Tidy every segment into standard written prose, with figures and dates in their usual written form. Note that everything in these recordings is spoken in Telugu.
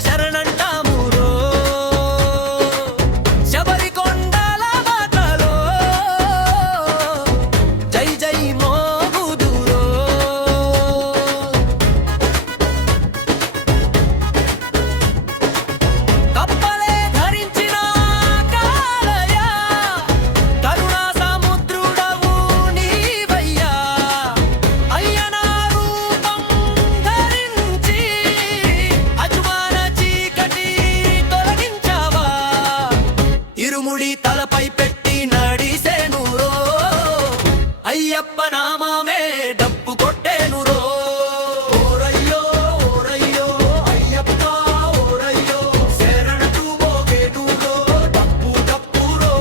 శరణంటామురో శబరికొండల బాటలో జై జై మోగుదురో కప్పలే ధరించిన కాలయ కరుణా సముద్రుడవు నీవయ్యా అయ్యనా రూపం ధరించి అజుమాన చీకటి తొలగించావా ఇరుముడి తలపై పెట్టి నడిసేనురో అయ్యప్ప నామమే డప్పు కొట్టేనురో ఓరయ్యో ఓరయ్యో అయ్యప్ప ఓరయ్యో శరణు మోగేనురో డప్పు డప్పురో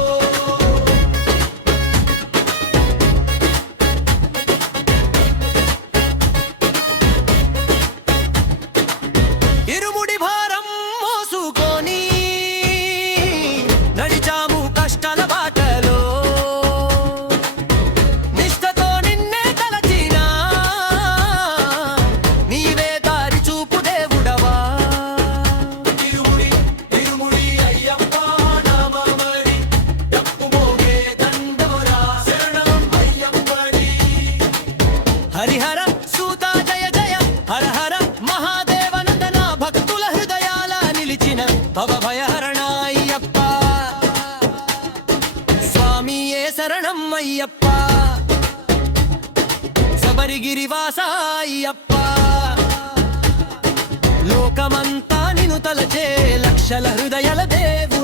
ఇరుముడి భారం మోసుకొని నడిచాము కష్టాల బాటలో నిష్టతో నిన్నే తలచినా నీవే దారి చూపు దేవుడవా ఇరుముడి ఇరుముడి అయ్యప్ప నామమడి డప్పు మోగే దండమురా శరణం అయ్యప్పడి హరిహర సూత జయ జయ హర హర మహాదేవనందన భక్తుల హృదయాల నిలిచిన భవభయహరణ అయ్యప్ప స్వామియే శరణం అయ్యప్ప శబరిగిరివాస అయ్యప్ప లోకమంతా నిన్ను తలచే లక్షల హృదయాల దేవ